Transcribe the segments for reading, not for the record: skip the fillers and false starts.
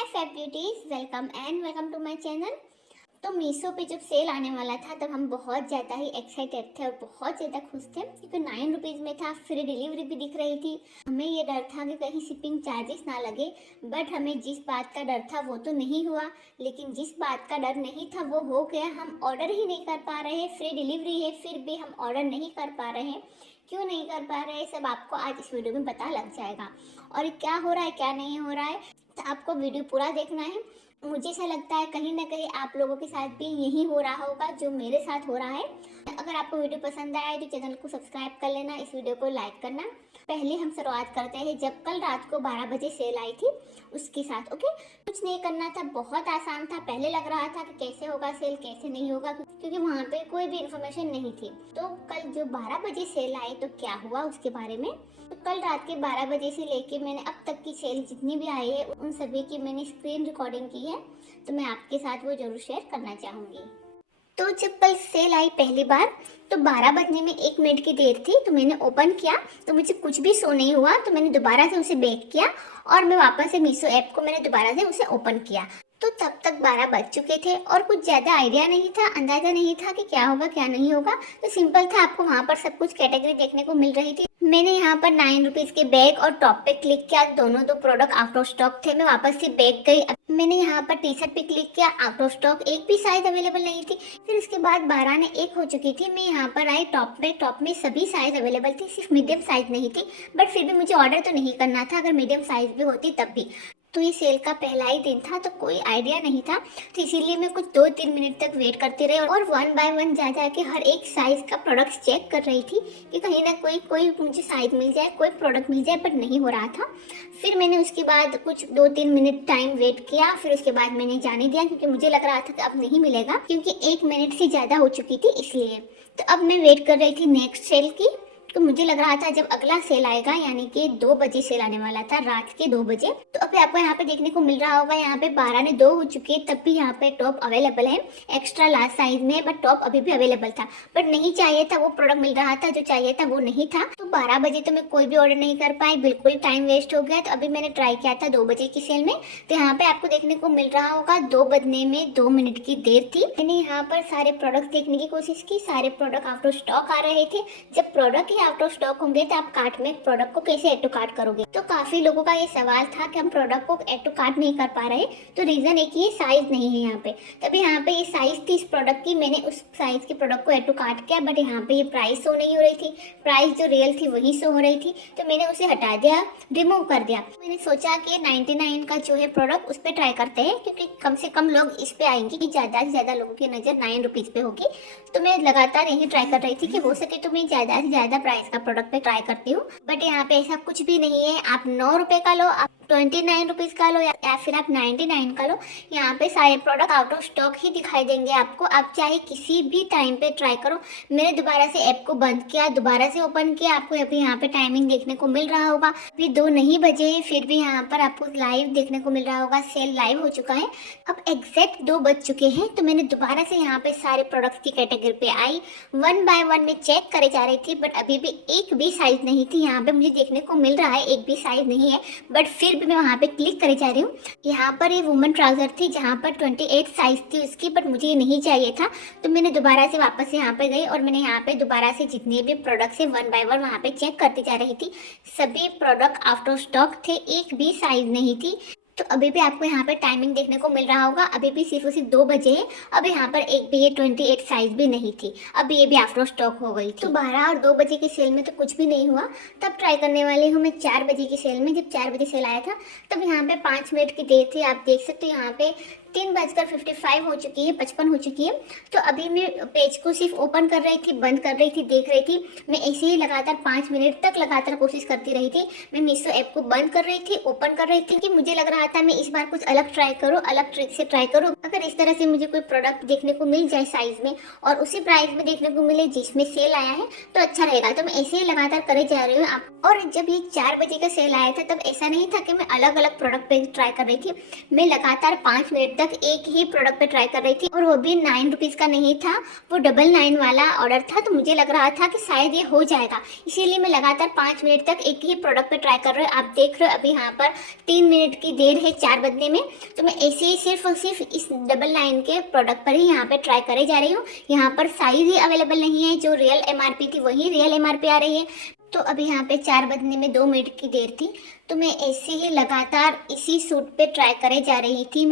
है fab beauties, welcome to my channel. तो मीशो पे जब सेल आने वाला था तब हम बहुत ज़्यादा ही एक्साइटेड थे और बहुत ज़्यादा खुश थे क्योंकि 9 रुपीज़ में था, फ्री डिलीवरी भी दिख रही थी। हमें ये डर था कि कहीं शिपिंग चार्जेस ना लगे, बट हमें जिस बात का डर था वो तो नहीं हुआ, लेकिन जिस बात का डर नहीं था वो हो गया। हम ऑर्डर ही नहीं कर पा रहे हैं, फ्री डिलीवरी है फिर भी हम ऑर्डर नहीं कर पा रहे हैं। क्यों नहीं कर पा रहे हैं सब आपको आज इस वीडियो में पता लग जाएगा। और क्या हो रहा है क्या नहीं हो रहा है, तो आपको वीडियो पूरा देखना है। मुझे ऐसा लगता है कहीं ना कहीं आप लोगों के साथ भी यही हो रहा होगा जो मेरे साथ हो रहा है। अगर आपको वीडियो पसंद आए तो चैनल को सब्सक्राइब कर लेना, इस वीडियो को लाइक करना। पहले हम शुरुआत करते हैं जब कल रात को 12 बजे सेल आई थी उसके साथ। ओके, कुछ नहीं करना था, बहुत आसान था। पहले लग रहा था कि कैसे होगा सेल कैसे नहीं होगा, क्योंकि वहाँ पे कोई भी इन्फॉर्मेशन नहीं थी। तो कल जो 12 बजे सेल आई तो क्या हुआ उसके बारे में। तो कल रात के 12 बजे से लेके मैंने अब तक की सेल जितनी भी आई है उन सभी की मैंने स्क्रीन रिकॉर्डिंग की है, तो मैं आपके साथ वो जरूर शेयर करना चाहूँगी। तो जब कल सेल आई पहली बार तो 12 बजने में 1 मिनट की देर थी, तो मैंने ओपन किया तो मुझे कुछ भी शो नहीं हुआ। तो मैंने दोबारा से उसे बैक किया और मैं वापस से मीशो ऐप को मैंने दोबारा से उसे ओपन किया। तो तब तक 12 बज चुके थे और कुछ ज़्यादा आइडिया नहीं था, अंदाज़ा नहीं था कि क्या होगा क्या नहीं होगा। तो सिंपल था, आपको वहाँ पर सब कुछ कैटेगरी देखने को मिल रही थी। मैंने यहाँ पर 9 रुपीज़ के बैग और टॉप पे क्लिक किया, दोनों दो प्रोडक्ट आउट ऑफ स्टॉक थे। मैं वापस से बैग गई, मैंने यहाँ पर टी शर्ट पे क्लिक किया, आउट ऑफ स्टॉक, एक भी साइज अवेलेबल नहीं थी। फिर उसके बाद 12 ने 1 हो चुकी थी, मैं यहाँ पर आई टॉप में सभी साइज अवेलेबल थी, सिर्फ मीडियम साइज नहीं थी। बट फिर भी मुझे ऑर्डर तो नहीं करना था, अगर मीडियम साइज भी होती तब भी। तो ये सेल का पहला ही दिन था तो कोई आइडिया नहीं था, तो इसीलिए मैं कुछ 2-3 मिनट तक वेट करती रही और 1 बाय 1 जा के हर एक साइज का प्रोडक्ट चेक कर रही थी कि कहीं ना कोई मुझे साइज मिल जाए, कोई प्रोडक्ट मिल जाए, बट नहीं हो रहा था। फिर मैंने उसके बाद कुछ 2-3 मिनट टाइम वेट किया, फिर उसके बाद मैंने जाने दिया क्योंकि मुझे लग रहा था कि अब नहीं मिलेगा, क्योंकि 1 मिनट से ज़्यादा हो चुकी थी इसलिए। तो अब मैं वेट कर रही थी नेक्स्ट सेल की। तो मुझे लग रहा था जब अगला सेल आएगा, यानी कि 2 बजे सेल आने वाला था, रात के 2 बजे। तो अभी आपको यहाँ पे देखने को मिल रहा होगा, यहाँ पे 12 ने 2 हो चुके हैं, तब भी यहाँ पे टॉप अवेलेबल है एक्स्ट्रा लार्ज साइज में, बट टॉप अभी भी अवेलेबल था। बट नहीं चाहिए था, वो प्रोडक्ट मिल रहा था जो चाहिए था वो नहीं था। तो 12 बजे तो मैं कोई भी ऑर्डर नहीं कर पाई, बिल्कुल टाइम वेस्ट हो गया। तो अभी मैंने ट्राई किया था 2 बजे की सेल में, तो यहाँ पे आपको देखने को मिल रहा होगा 2 बजने में 2 मिनट की देर थी। मैंने यहाँ पर सारे प्रोडक्ट देखने की कोशिश की, सारे प्रोडक्ट आउट ऑफ स्टॉक आ रहे थे। जब प्रोडक्ट आउट ऑफ स्टॉक होंगे तो आप कार्ट में प्रोडक्ट को कैसे ऐड टू कार्ट करोगे। तो काफी लोगों का ये सवाल था कि हम प्रोडक्ट को ऐड टू कार्ट नहीं कर पा रहे, तो रीजन एक ये साइज नहीं है यहाँ पे। तभी यहाँ पे ये साइज थी इस प्रोडक्ट की, मैंने उस साइज के प्रोडक्ट को ऐड टू कार्ट किया, बट यहाँ पे ये प्राइस शो नहीं हो रही थी, प्राइस जो रियल थी वही शो हो रही थी। तो मैंने उसे हटा दिया, रिमूव कर दिया। मैंने सोचा कि 99 का जो है प्रोडक्ट उस पर ट्राई करते हैं, क्योंकि कम से कम लोग इस पे आएंगे कि ज़्यादा से ज़्यादा लोगों की नज़र 9 रुपीज़ पे होगी। तो मैं लगातार यही ट्राई कर रही थी कि हो सके तो मैं ज़्यादा से ज़्यादा प्राइस का प्रोडक्ट पे ट्राई करती हूँ। बट यहाँ पे ऐसा कुछ भी नहीं है, आप 9 रुपए का लो, आप 29 रुपीज़ का लो, या फिर आप 99 का लो, यहाँ पे सारे प्रोडक्ट आउट ऑफ स्टॉक ही दिखाई देंगे आपको। आप चाहे किसी भी टाइम पे ट्राई करो। मैंने दोबारा से ऐप को बंद किया, दोबारा से ओपन किया, आपको अभी यहाँ पे टाइमिंग देखने को मिल रहा होगा, अभी 2 नहीं बजे, फिर भी यहाँ पर आपको लाइव देखने को मिल रहा होगा, सेल लाइव हो चुका है। अब एग्जैक्ट 2 बज चुके हैं, तो मैंने दोबारा से यहाँ पे सारे प्रोडक्ट की कैटेगरी पे आई, 1 बाय 1 में चेक करे जा रही थी, बट अभी भी एक भी साइज नहीं थी। यहाँ पे मुझे देखने को मिल रहा है एक भी साइज नहीं है, बट फिर भी मैं वहाँ पे क्लिक करे जा रही हूँ। यहाँ पर ये वुमेन ट्राउजर थी जहाँ पर 28 साइज थी उसकी, बट मुझे ये नहीं चाहिए था। तो मैंने दोबारा से वापस यहाँ पे गई और मैंने यहाँ पे दोबारा से जितने भी प्रोडक्ट्स है 1 बाय 1 वहाँ पे चेक करती जा रही थी। सभी प्रोडक्ट आउट ऑफ स्टॉक थे, एक भी साइज नहीं थी। तो अभी भी आपको यहाँ पे टाइमिंग देखने को मिल रहा होगा, अभी भी सिर्फ और सिर्फ 2 बजे है। अब यहाँ पर एक भी ये 28 साइज भी नहीं थी, अब ये भी आउट ऑफ स्टॉक हो गई थी। तो 12 और 2 बजे की सेल में तो कुछ भी नहीं हुआ। तब ट्राई करने वाली हूँ मैं 4 बजे की सेल में। जब 4 बजे सेल आया था तब यहाँ पे 5 मिनट की देर थी, आप देख सकते हो यहाँ पे 3:55 हो चुकी है, 55 हो चुकी है। तो अभी मैं पेज को सिर्फ ओपन कर रही थी, बंद कर रही थी, देख रही थी। मैं ऐसे ही लगातार 5 मिनट तक लगातार कोशिश करती रही थी। मैं मीशो ऐप को बंद कर रही थी, ओपन कर रही थी, कि मुझे लग रहा था मैं इस बार कुछ अलग ट्राई करूँ, अलग ट्रिक से ट्राई करूँ। अगर इस तरह से मुझे कोई प्रोडक्ट देखने को मिल जाए साइज में और उसी प्राइस में देखने को मिले जिसमें सेल आया है तो अच्छा रहेगा। तो मैं ऐसे ही लगातार करे जा रही हूँ। और जब ये 4 बजे का सेल आया था तब ऐसा नहीं था कि मैं अलग अलग प्रोडक्ट पे ट्राई कर रही थी, मैं लगातार 5 मिनट तक एक ही प्रोडक्ट पे ट्राई कर रही थी और वो भी 9 रुपीज़ का नहीं था, वो 99 वाला ऑर्डर था। तो मुझे लग रहा था कि शायद ये हो जाएगा, इसीलिए मैं लगातार 5 मिनट तक एक ही प्रोडक्ट पे ट्राई कर रही हूँ। आप देख रहे हो अभी यहाँ पर 3 मिनट की देर है 4 बजने में। तो मैं ऐसे ही सिर्फ और सिर्फ इस 99 के प्रोडक्ट पर ही यहाँ पे ट्राई करे जा रही हूँ। यहाँ पर साइज ही अवेलेबल नहीं है, जो रियल MRP थी वही रियल MRP आ रही है। तो अभी यहाँ पे 4 बजने में 2 मिनट की देर थी, तो मैं ऐसे ही लगातार इसी सूट पे ट्राई करे जा रही थी।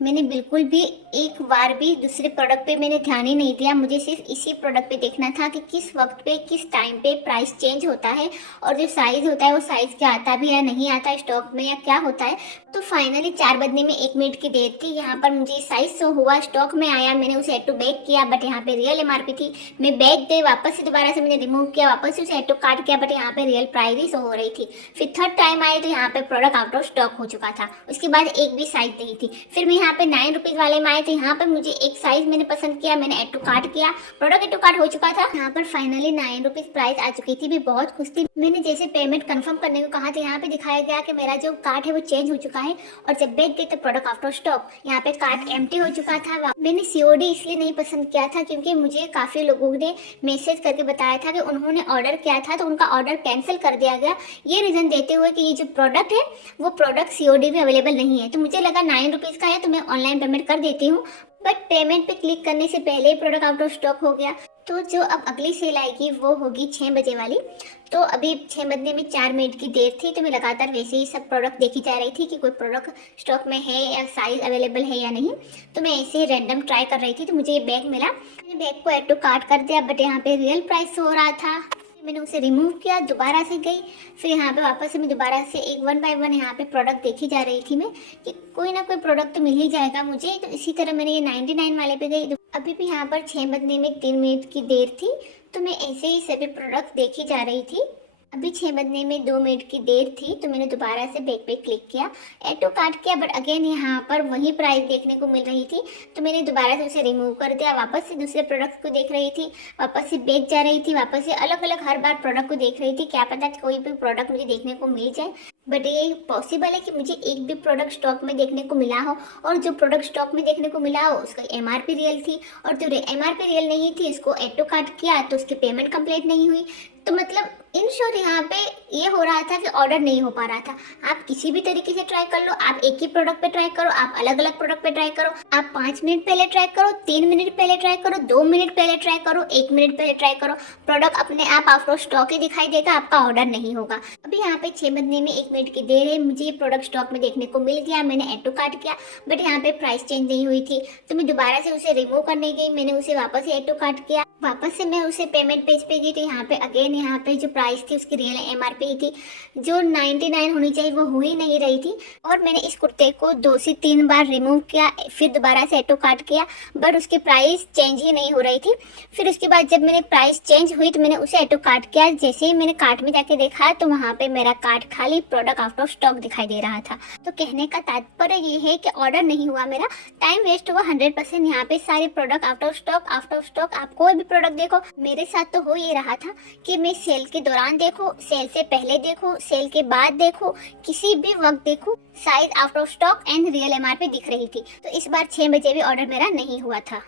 मैंने बिल्कुल भी एक बार भी दूसरे प्रोडक्ट पे मैंने ध्यान ही नहीं दिया। मुझे सिर्फ इसी प्रोडक्ट पे देखना था कि किस वक्त पे किस टाइम पे प्राइस चेंज होता है और जो साइज़ होता है वो साइज़ क्या आता भी है या नहीं आता स्टॉक में या क्या होता है। तो फाइनली 4 बजने में 1 मिनट की देर थी। यहाँ पर मुझे साइज़ शो हुआ, स्टॉक में आया, मैंने उसे ऐड टू बैक किया, बट यहाँ पे रियल MRP थी। मैं बैक गई, वापस से दोबारा से मैंने रिमूव किया, वापस से उसे ऐड टू कार्ट किया, बट यहाँ पे रियल प्राइस ही शो हो रही थी। फिर थर्ड टाइम आए तो यहाँ पे प्रोडक्ट आउट ऑफ स्टॉक हो चुका था। उसके बाद एक भी साइज नहीं थी। फिर मैं यहाँ पे 9 रुपीज़ वाले में आए तो यहाँ पर मुझे एक साइज मैंने पसंद किया, मैंने ऐड टू कार्ट किया, प्रोडक्ट ऐड टू कार्ट हो चुका था। यहाँ पर फाइनली 9 रुपीज़ प्राइस आ चुकी थी। मैं बहुत खुश थी। मैंने जैसे पेमेंट कंफर्म करने को कहा तो यहाँ पे दिखाया गया कि मेरा जो कार्ट है वो चेंज हो चुका है, और जब बैक गई तो प्रोडक्ट आउट ऑफ स्टॉक। यहाँ पे कार्ट एम्प्टी हो चुका था। मैंने COD इसलिए नहीं पसंद किया था क्योंकि मुझे काफ़ी लोगों ने मैसेज करके बताया था कि उन्होंने ऑर्डर किया था तो उनका ऑर्डर कैंसिल कर दिया गया, ये रीज़न देते हुए कि ये जो प्रोडक्ट है वो प्रोडक्ट COD में अवेलेबल नहीं है। तो मुझे लगा 9 रुपीज़ का है तो मैं ऑनलाइन पेमेंट कर देती हूँ, बट पेमेंट पे क्लिक करने से पहले ही प्रोडक्ट आउट ऑफ स्टॉक हो गया। तो जो अब अगली सेल आएगी वो होगी 6 बजे वाली। तो अभी 6 बजने में 4 मिनट की देर थी, तो मैं लगातार वैसे ही सब प्रोडक्ट देखी जा रही थी कि कोई प्रोडक्ट स्टॉक में है या साइज अवेलेबल है या नहीं। तो मैं ऐसे ही रैंडम ट्राई कर रही थी, तो मुझे ये बैग मिला। मैंने बैग को ऐड टू कार्ट कर दिया, बट यहाँ पे रियल प्राइस हो रहा था। मैंने उसे रिमूव किया, दोबारा से गई, फिर यहाँ पे वापस से मैं दोबारा से एक 1 बाय 1 यहाँ पे प्रोडक्ट देखी जा रही थी मैं कि कोई ना कोई प्रोडक्ट तो मिल ही जाएगा मुझे। तो इसी तरह मैंने ये 99 वाले पे गई। अभी भी यहाँ पर 6 बजने में 3 मिनट की देर थी, तो मैं ऐसे ही सभी प्रोडक्ट देखी जा रही थी। अभी 6 बजने में 2 मिनट की देर थी, तो मैंने दोबारा से बैग पे क्लिक किया, ऐड टू कार्ट किया, बट अगेन यहाँ पर वही प्राइस देखने को मिल रही थी। तो मैंने दोबारा से उसे रिमूव कर दिया, वापस से दूसरे प्रोडक्ट को देख रही थी, वापस से बैग जा रही थी, वापस से अलग अलग हर बार प्रोडक्ट को देख रही थी, क्या पता कोई भी प्रोडक्ट मुझे देखने को मिल जाए। बट ये पॉसिबल है कि मुझे एक भी प्रोडक्ट स्टॉक में देखने को मिला हो, और जो प्रोडक्ट स्टॉक में देखने को मिला हो उसका MRP रियल थी, और जो MRP रियल नहीं थी उसको ऐड टू कार्ट किया तो उसकी पेमेंट कंप्लीट नहीं हुई। तो मतलब इन शॉर्ट यहाँ पे ये हो रहा था कि ऑर्डर नहीं हो पा रहा था। आप किसी भी तरीके से ट्राई कर लो, आप एक ही प्रोडक्ट पे ट्राई करो, आप अलग अलग प्रोडक्ट पे ट्राई करो, आप 5 मिनट पहले ट्राई करो, 3 मिनट पहले ट्राई करो, 2 मिनट पहले ट्राई करो, 1 मिनट पहले ट्राई करो, प्रोडक्ट अपने आप आउट ऑफ स्टॉक ही दिखाई देगा, आपका ऑर्डर नहीं होगा। अभी यहाँ पे 6 बजने में 1 मिनट की देर है, मुझे ये प्रोडक्ट स्टॉक में देखने को मिल गया, मैंने ऐड टू कार्ट किया, बट यहाँ पे प्राइस चेंज नहीं हुई थी। तो मैं दोबारा से उसे रिमूव करने गई, मैंने उसे वापस से ऐड टू कार्ट किया, वापस से मैं उसे पेमेंट पेज पे गई, तो यहाँ पे अगेन यहाँ पे जो प्राइस थी उसकी रियल MRP थी, जो 99 होनी चाहिए वो हो ही नहीं रही थी। और मैंने इस कुर्ते को 2 से 3 बार रिमूव किया, फिर दोबारा से ऐड टू कार्ट किया, बट उसकी प्राइस चेंज ही नहीं हो रही थी। फिर उसके बाद जब मैंने प्राइस चेंज हुई तो मैंने उसे ऐड टू कार्ट किया। जैसे ही मैंने कार्ट में जाके देखा तो वहाँ पे मेरा कार्ट खाली, प्रोडक्ट आउट ऑफ स्टॉक दिखाई दे रहा था। तो कहने का तात्पर्य ये है कि ऑर्डर नहीं हुआ, मेरा टाइम वेस्ट हुआ 100%। यहाँ पे सारे product out of stock, out of stock. आप कोई भी प्रोडक्ट देखो, मेरे साथ तो हो ये रहा था कि मैं सेल के दौरान देखो, सेल से पहले देखो, सेल के बाद देखो, किसी भी वक्त देखो, size out of stock and real MRP दिख रही थी। तो इस बार 6 बजे भी ऑर्डर मेरा नहीं हुआ था।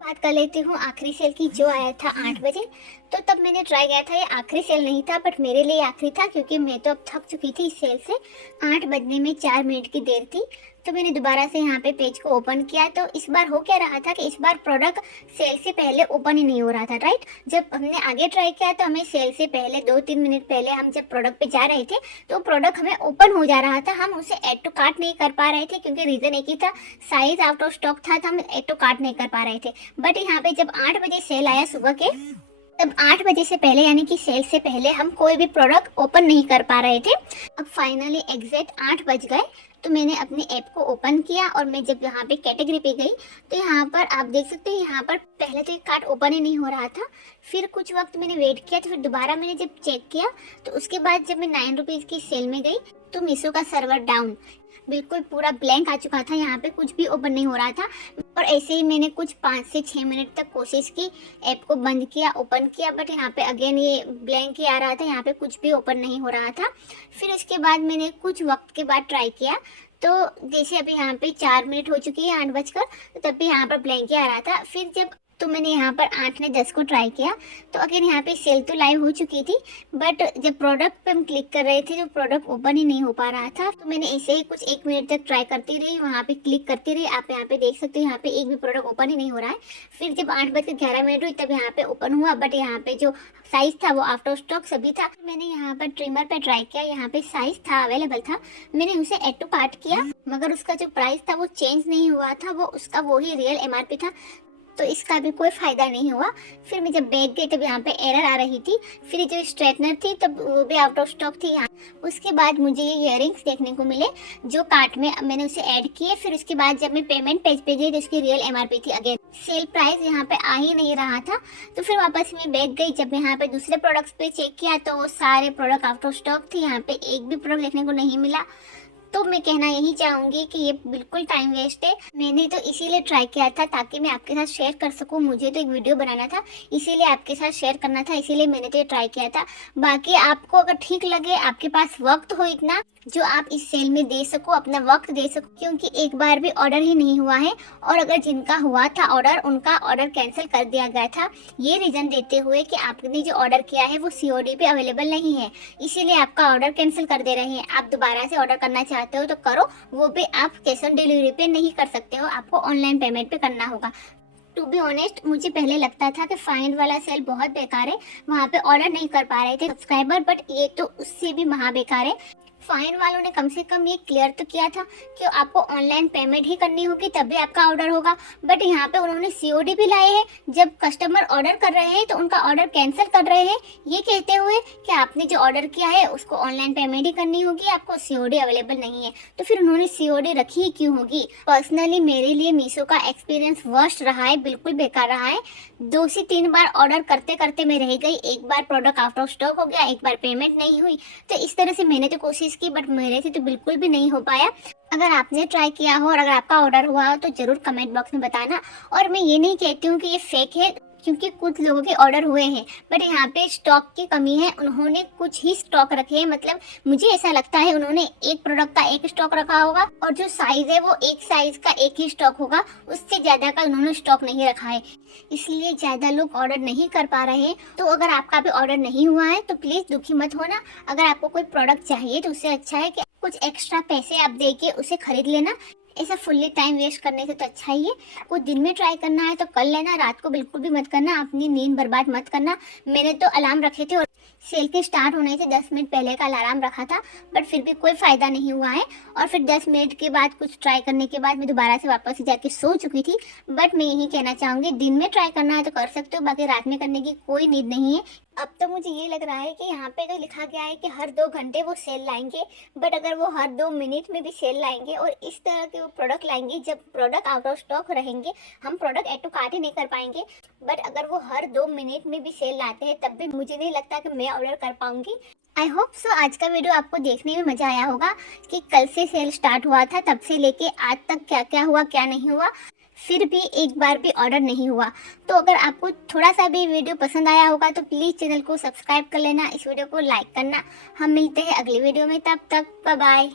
बात कर लेती हूँ आखिरी सेल की, जो आया था 8 बजे। तो तब मैंने ट्राई किया था, ये आखिरी सेल नहीं था बट मेरे लिए आखिरी था, क्योंकि मैं तो अब थक चुकी थी इस सेल से। 8 बजने में 4 मिनट की देर थी, तो मैंने दोबारा से यहाँ पे पेज को ओपन किया। तो इस बार हो क्या रहा था कि इस बार प्रोडक्ट सेल से पहले ओपन ही नहीं हो रहा था, राइट। जब हमने आगे ट्राई किया तो हमें सेल से पहले 2-3 मिनट पहले हम जब प्रोडक्ट पे जा रहे थे तो प्रोडक्ट हमें ओपन हो जा रहा था, हम उसे ऐड टू कार्ट नहीं कर पा रहे थे, क्योंकि रीज़न एक ही था, साइज आउट ऑफ स्टॉक था, तो हम ऐड टू कार्ट नहीं कर पा रहे थे। बट यहाँ पे जब 8 बजे सेल आया सुबह के, तब 8 बजे से पहले यानी कि सेल से पहले हम कोई भी प्रोडक्ट ओपन नहीं कर पा रहे थे। अब फाइनली एग्जैक्ट 8 बज गए, तो मैंने अपने ऐप को ओपन किया और मैं जब यहाँ पे कैटेगरी पे गई तो यहाँ पर आप देख सकते हैं, यहाँ पर पहले तो एक कार्ट ओपन ही नहीं हो रहा था। फिर कुछ वक्त मैंने वेट किया, तो फिर दोबारा मैंने जब चेक किया तो उसके बाद जब मैं 9 रुपीज़ की सेल में गई तो मीशो का सर्वर डाउन, बिल्कुल पूरा ब्लैंक आ चुका था, यहाँ पे कुछ भी ओपन नहीं हो रहा था। और ऐसे ही मैंने कुछ 5 से 6 मिनट तक कोशिश की, ऐप को बंद किया, ओपन किया, बट यहाँ पे अगेन ये ब्लैंक ही आ रहा था, यहाँ पे कुछ भी ओपन नहीं हो रहा था। फिर उसके बाद मैंने कुछ वक्त के बाद ट्राई किया तो जैसे अभी यहाँ पे 4 मिनट हो चुकी है 8 बजकर, तो तब भी यहाँ पर ब्लैंक ही आ रहा था। फिर जब तो मैंने यहाँ पर 8 ने 10 को ट्राई किया, तो अगर यहाँ पे सेल तो लाइव हो चुकी थी, बट जब प्रोडक्ट पे हम क्लिक कर रहे थे तो प्रोडक्ट ओपन ही नहीं हो पा रहा था। तो मैंने ऐसे ही कुछ 1 मिनट तक ट्राई करती रही, वहाँ पे क्लिक करती रही। आप यहाँ पे देख सकते हो यहाँ पे एक भी प्रोडक्ट ओपन ही नहीं हो रहा है। फिर जब 8 बजकर 11 मिनट हुई तब यहाँ पे ओपन हुआ, बट यहाँ पे जो साइज था वो आउट ऑफ स्टॉक सभी था। मैंने यहाँ पर ट्रिमर पे ट्राई किया, यहाँ पे साइज था अवेलेबल था, मैंने उसे एड टू कार्ट किया, मगर उसका जो प्राइस था वो चेंज नहीं हुआ था, वो उसका वही रियल एमआरपी था, तो इसका भी कोई फायदा नहीं हुआ। फिर मैं जब बैग गई तब यहाँ पे एरर आ रही थी। फिर जो स्ट्रेटनर थी तब वो भी आउट ऑफ स्टॉक थी यहाँ। उसके बाद मुझे ये इयररिंग्स देखने को मिले जो कार्ट में मैंने उसे ऐड किए। फिर उसके बाद जब मैं पेमेंट पेज पे गई तो उसकी रियल एमआरपी थी, अगेन सेल प्राइस यहाँ पे आ ही नहीं रहा था। तो फिर वापस मैं बैग गई, जब यहाँ पे दूसरे प्रोडक्ट्स पे चेक किया तो वो सारे प्रोडक्ट आउट ऑफ स्टॉक थे, यहाँ पे एक भी प्रोडक्ट देखने को नहीं मिला। तो मैं कहना यही चाहूंगी कि ये बिल्कुल टाइम वेस्ट है। मैंने तो इसीलिए ट्राई किया था ताकि मैं आपके साथ शेयर कर सकूं, मुझे तो एक वीडियो बनाना था, इसीलिए आपके साथ शेयर करना था, इसीलिए मैंने तो ये ट्राई किया था। बाकी आपको अगर ठीक लगे, आपके पास वक्त हो इतना जो आप इस सेल में दे सको, अपना वक्त दे सको, क्योंकि एक बार भी ऑर्डर ही नहीं हुआ है, और अगर जिनका हुआ था ऑर्डर उनका ऑर्डर कैंसिल कर दिया गया था, ये रीजन देते हुए कि आपने जो ऑर्डर किया है वो सीओडी पे अवेलेबल नहीं है, इसीलिए आपका ऑर्डर कैंसिल कर दे रहे हैं। आप दोबारा से ऑर्डर करना चाहते हो तो करो, वो भी आप कैश ऑन डिलीवरी पे नहीं कर सकते हो, आपको ऑनलाइन पेमेंट पे करना होगा। टू बी ऑनेस्ट, मुझे पहले लगता था कि फाइंड वाला सेल बहुत बेकार है, वहाँ पे ऑर्डर नहीं कर पा रहे थे सब्सक्राइबर, बट ये तो उससे भी महा बेकार है। फाइन वालों ने कम से कम ये क्लियर तो किया था कि आपको ऑनलाइन पेमेंट ही करनी होगी तभी आपका ऑर्डर होगा, बट यहाँ पे उन्होंने सीओडी भी लाए हैं। जब कस्टमर ऑर्डर कर रहे हैं तो उनका ऑर्डर कैंसिल कर रहे हैं, ये कहते हुए कि आपने जो ऑर्डर किया है उसको ऑनलाइन पेमेंट ही करनी होगी, आपको सीओडी अवेलेबल नहीं है। तो फिर उन्होंने सीओडी रखी ही क्यों होगी? पर्सनली मेरे लिए मीशो का एक्सपीरियंस वर्स्ट रहा है, बिल्कुल बेकार रहा है। 2 से 3 बार ऑर्डर करते करते मैं रह गई, एक बार प्रोडक्ट आउट ऑफ स्टॉक हो गया, एक बार पेमेंट नहीं हुई। तो इस तरह से मैंने तो कोशिश की, बट मेरे से तो बिल्कुल भी नहीं हो पाया। अगर आपने ट्राई किया हो और अगर आपका ऑर्डर हुआ हो तो जरूर कमेंट बॉक्स में बताना। और मैं ये नहीं कहती हूँ कि ये फेक है, क्योंकि कुछ लोगों के ऑर्डर हुए हैं, बट यहाँ पे स्टॉक की कमी है, उन्होंने कुछ ही स्टॉक रखे हैं। मतलब मुझे ऐसा लगता है उन्होंने एक प्रोडक्ट का एक स्टॉक रखा होगा, और जो साइज है वो एक साइज का एक ही स्टॉक होगा, उससे ज्यादा का उन्होंने स्टॉक नहीं रखा है, इसलिए ज्यादा लोग ऑर्डर नहीं कर पा रहे हैं। तो अगर आपका भी ऑर्डर नहीं हुआ है तो प्लीज दुखी मत होना। अगर आपको कोई प्रोडक्ट चाहिए तो उससे अच्छा है कि कुछ एक्स्ट्रा पैसे आप दे के उसे खरीद लेना, ऐसा फुल्ली टाइम वेस्ट करने से तो अच्छा ही है। कुछ दिन में ट्राई करना है तो कर लेना, रात को बिल्कुल भी मत करना, अपनी नींद बर्बाद मत करना। मैंने तो अलार्म रखे थे और सेल के स्टार्ट होने से 10 मिनट पहले का अलार्म रखा था, बट फिर भी कोई फायदा नहीं हुआ है। और फिर 10 मिनट के बाद कुछ ट्राई करने के बाद मैं दोबारा से वापस से जाके सो चुकी थी। बट मैं यही कहना चाहूंगी, दिन में ट्राई करना है तो कर सकते हो, बाकी रात में करने की कोई नीड नहीं है। अब तो मुझे ये लग रहा है कि यहाँ पे तो लिखा गया है कि हर 2 घंटे वो सेल लाएंगे, बट अगर वो हर 2 मिनट में भी सेल लाएंगे और इस तरह के वो प्रोडक्ट लाएंगे जब प्रोडक्ट आउट ऑफ स्टॉक रहेंगे, हम प्रोडक्ट ऐड टू कार्ट ही नहीं कर पाएंगे। बट अगर वो हर 2 मिनट में भी सेल लाते हैं तब भी मुझे नहीं लगता कि मैं ऑर्डर कर पाऊंगी। आई होप सो आज का वीडियो आपको देखने में मजा आया होगा कि कल से सेल स्टार्ट हुआ था, तब से लेके आज तक क्या क्या हुआ क्या नहीं हुआ, फिर भी एक बार भी ऑर्डर नहीं हुआ। तो अगर आपको थोड़ा सा भी वीडियो पसंद आया होगा तो प्लीज़ चैनल को सब्सक्राइब कर लेना, इस वीडियो को लाइक करना। हम मिलते हैं अगली वीडियो में, तब तक बाय बाय।